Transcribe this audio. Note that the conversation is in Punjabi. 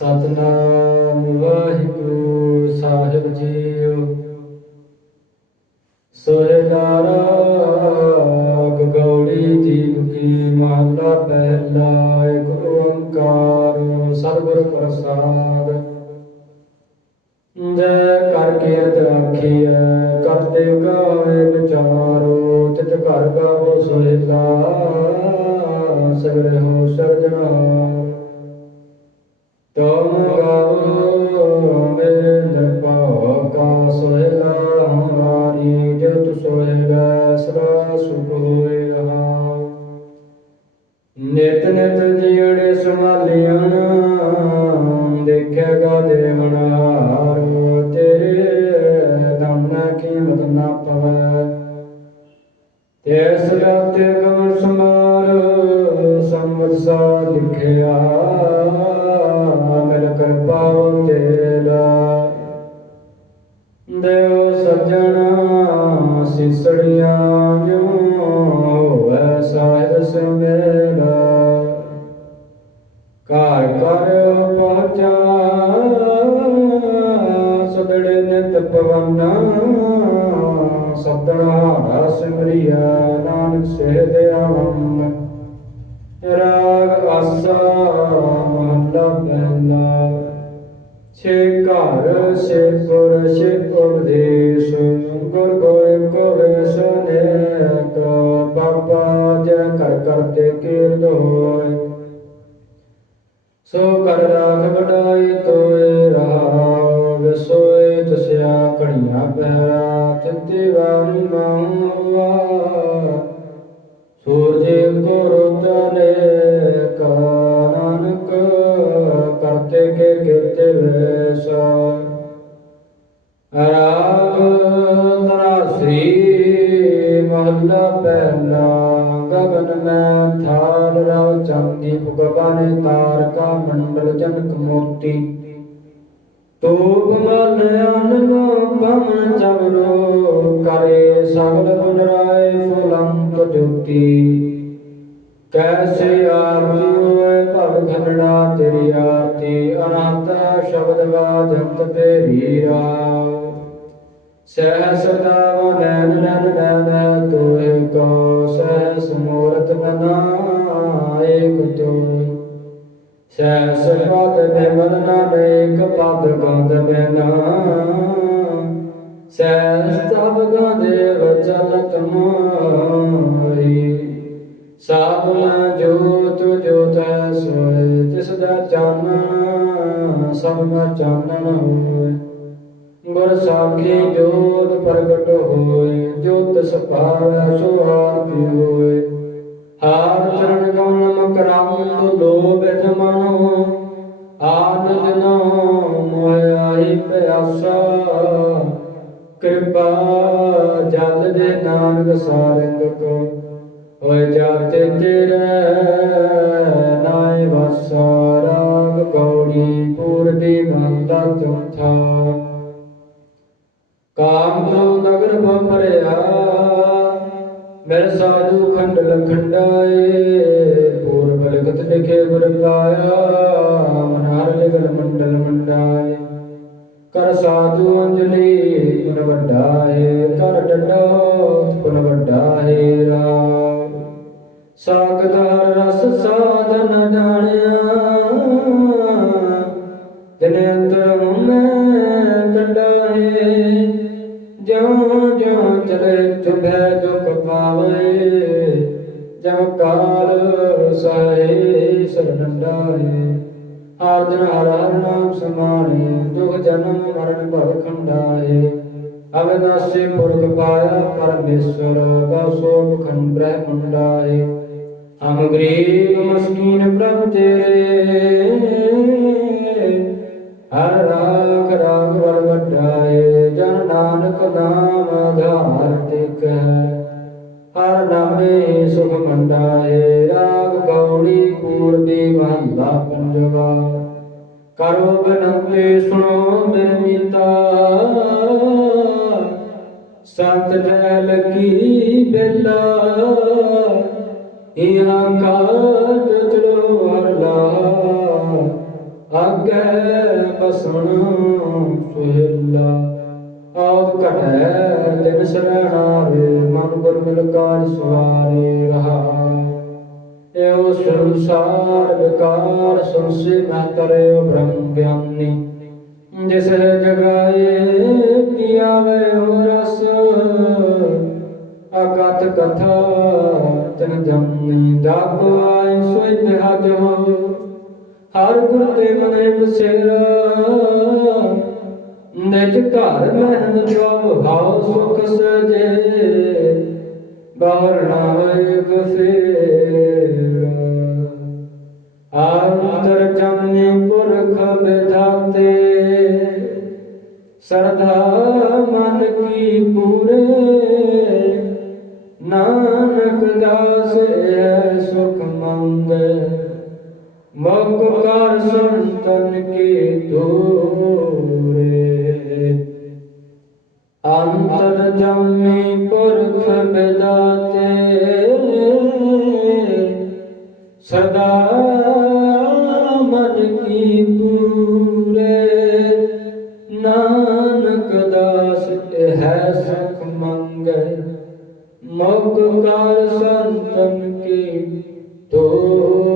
ਸਤਨਾਮ ਵਾਹਿਗੁਰੂ ਸਾਹਿਬ ਜੀਓ। ਸੋਹਿਦਾਰਾ ਗਗੌੜੀ ਜੀਵ ਕੀ ਮਹਲਾ ਪਹਿਲਾ ਏਕ ਓੰਕਾਰ ਸਤਿਗੁਰ ਪ੍ਰਸਾਦ। ਜੈ ਕਰ ਕੀਰਤ ਰਾਖੀਐ ਕਰਤੇ ਗਾਵੇ ਵਿਚਾਰੋ, ਤਿਤ ਘਰ ਗਾਵੋ ਸੋਹਿਲਾ ਨਾ ਪਵੈ ਤੇਸ ਰਾਤੇ ਕਮਲ ਸਮਾਰ ਸੰਵਤ ਸਾ ਲਿਖਿਆ। ਮਿਲ ਕਰ ਪਾਵ ਤੇਰਾ ਦੇਵ ਸੱਜਣਾ ਸਿਸੜੀਆਂ ਜੋ ਹੋਵੇ ਸਾਹਿਬ ਸਿਮੇਰਾ ਘਰ ਘਰ ਪਹੁੰਚਾ, ਸਦੜੇ ਨਿਤ ਪਵਨਾ। ਸਤਨਾ ਸਿਮਰਿਆ ਨਾਨਕ ਸਹਿ ਆਨੰਦ ਰਾਗ ਆਸਾ ਮਹਲਾ ਪਹਿਲਾ। ਛੇ ਘਰ ਸੇ ਗੁਰ ਸੇ ਉਪਦੇਸ਼। ਗੁਰ ਗੋਇ ਕੋ ਵੇਸਨੇ ਕੋ ਬਾਬਾ ਜੈ ਕਰ ਕਰਤੇ ਕੀਰਤ ਹੋਏ। ਸੋ ਕਰ ਰਾਖ ਬੜਾਈ ਤੋਏ, ਰਹਾ ਵਿਸੋਏ ਤਸਿਆ ਕਣੀਆਂ ਪਹਿਰਾ। ਚਿੱਤੇ ਵਾਰੀ ਮਾਹੁਆ ਸੂਰਜ ਕੋ ਰੋਤਨੇ ਕਾ ਕਰਤੇ ਕੇ ਕੀਤੇ ਵੈਸਾ ਰਾਗ ਤਰਾਸਰੀ ਮਹੱਲਾ ਪਹਿਲਾ, ਗਗਨ ਮੈਂ ਥਾਲ ਰਵ ਚੰਦੀ ਭਗਵਾਨੇ ਤਾਰਕਾ ਮੰਡਲ ਜਨਕ ਮੋਤੀ। ਤੂਪ ਮਨ ਅਨਨ ਭਮਨ ਚਵਰੋ ਕਰੇ ਸਗਲ ਗੁਣ ਰਾਏ ਫੁਲੰਤ ਜੋਤੀ ਕੈਸੇ ਆਰਤੀ ਹੋਏ ਭਵ ਖੰਡਾ ਤੇਰੀ ਆਰਤੀ, ਅਨੰਤ ਸ਼ਬਦ ਵਾਜੰਤ ਤੇਰੀ ਰਾਵ ਸਹਿਸ ਦਾਵ ਨੈਨ ਨੈਨ ਨੈਨ ਤੋਏ ਕੋ, ਸਹਿਸ ਮੂਰਤ ਮਨਾ ਏਕ ਸਹਿਸ ਪਦ ਬਿਮਲ ਨਾਮ, ਏਕ ਪਦ ਗੰਧ ਬਿਨਾ ਸਹਿਸ ਤਬ ਗਾਦੇ ਵਚਨ ਤੁਮਾਰੀ ਸਾਧਨਾ ਜੋਤ ਜੋਤ ਹੈ ਸੋਏ ਤਿਸ ਦਾ ਚਾਨਣ, ਸਭ ਦਾ ਚਾਨਣ ਹੋਏ। ਗੁਰ ਸਾਖੀ ਜੋਤ ਪ੍ਰਗਟ ਹੋਏ, ਜੋਤ ਸਭਾਵੈ ਸੋ ਕਿਰਪਾ ਜਲ ਦੇ ਨਾਨਕ ਸਾਰੰਗ ਕੋ। ਹੋਏ ਜਾਤੇ ਤੇਰੇ ਨਾਏ ਵਸਾ ਰਾਗ ਕੌੜੀ ਪੂਰਬੀ ਮੰਦਾ ਚੌਥਾ। ਕਾਮ ਕ੍ਰੋਧ ਨਗਰ ਭਰਿਆ ਮੇਰੇ ਸਾਧੂ ਖੰਡ ਲਖੰਡਾਏ, ਪੂਰਬ ਲਗਤ ਲਿਖੇ ਗੁਰ ਪਾਇਆ, ਮਨਾਰ ਲਿਗਲ ਮੰਡਲ ਮੰਡਾਏ। ਕਰ ਸਾਧੂ ਅੰਜਲੀ ਗੁਣ ਵੱਡਾ ਹੈ ਕਰ ਡੰਡਾ ਗੁਣ ਵੱਡਾ ਹੈ ਰਾਮ। ਸਾਗਦਾਰ ਰਸ ਸਾਧਨ ਜਾਣਿਆ, ਦਿਨ ਅੰਦਰ ਮੈਂ ਕੰਡਾ ਹੈ ਜਿਉ ਜਿਉ ਚਲੇ ਚੁਭੈ ਦੁਖ ਪਾਵੇ ਜਬ ਕਾਲ ਸਹੇ ਸਰਡੰਡਾ ਹੈ ਹਰ ਹਰ ਹਰ ਨਾਮ ਸਮਾਣੇ, ਦੁਖ ਜਨਮ ਮਰਨ ਭਵ ਖੰਡਾਏ। ਅਵਿਨਾਸੀ ਪੁਰਖ ਪਾਇਆ ਪਰਮੇਸ਼ਵਰ ਬਸੋ ਖੰਡ ਬ੍ਰਹਮੰਡਾਏ ਹਮ ਗਰੀਬ ਮਸਕੀਨ ਪ੍ਰਭ ਤੇਰੇ। ਹਰ ਰਾਖ ਰਾਗ ਵਰ ਵੱਡਾਏ, ਜਨ ਨਾਨਕ ਨਾਮ ਆਧਾਰ ਟਿਕ ਹੈ ਹਰ ਨਾਮੇ ਸੁਖ ਮੰਡਾਏ, ਰਾਗ ਗੌੜੀ ਪੂਰਬੀ ਮਹੱਲਾ ਪੰਜਵਾ। ਕਰੋ ਬਨੰਦੇ ਸੁਣੋ ਮੇਰੇ ਸੰਤ ਜੈ ਲਕੀ ਬੇਲਾ, ਇਹਾਂ ਕਾਟ ਚਲੋ ਹਰ ਲਾ ਅੱਗੇ ਲਾਗੈ ਬਸਣ ਸੁਹਿਲਾ ਆਉ ਘਟੈ ਦਿਨ ਸਰਣਾ ਰੇ ਮਨ ਗੁਰ ਮਿਲ ਕਾਜ ਸਵਾਰੇ ਰਹਾ। ਏਉ ਸੰਸਾਰ ਵਿਕਾਰ, ਸੰਸੇ ਨਾ ਕਰਿਓ ਬ੍ਰਹਮ ਗਿਆਨੀ। ਜਿਸ ਜਗਾਏ ਕੀਆਵੇ ਹੋ ਰਸ ਅਕਤ ਕਥਾ ਤਨ ਜਮਨੀ ਜਾਗੋ ਆਏ ਸੋਇ ਤਿਹਾ ਜਹ ਹਰ ਗੁਰ ਤੇ ਮਨੇ ਬਸੇਰਾ, ਨਿਜ ਘਰ ਮਹਿਨ ਪ੍ਰਭ ਭਾਉ, ਸੁਖ ਸਜੇ। ਬਾਹਰ ਨਾ ਹੋਏ ਗਫੇਰਾ ਅੰਤਰ ਜਮਨੀ ਪੁਰਖ ਵਿਧਾਤੇ ਸਰਦਾ ਮਨ ਸੁਖ ਮੰਗ ਮੋਕ ਕਰ ਸੰਤਨ ਕੀ ਦੂਰੇ। ਅੰਤਰ ਜਮੀ ਪੁਰਖ ਬਿਦਾਤੇ, ਸਦਾ ਮਨ ਕੀ ਪੂਰੇ। ਨਾਨਕ ਦਾਸ ਇਹ ਹੈ ਸੁਖ ਮੰਗੇ ਮੋਕ ਕਰ ਸੰਤਨ ਕੀ ਤੋ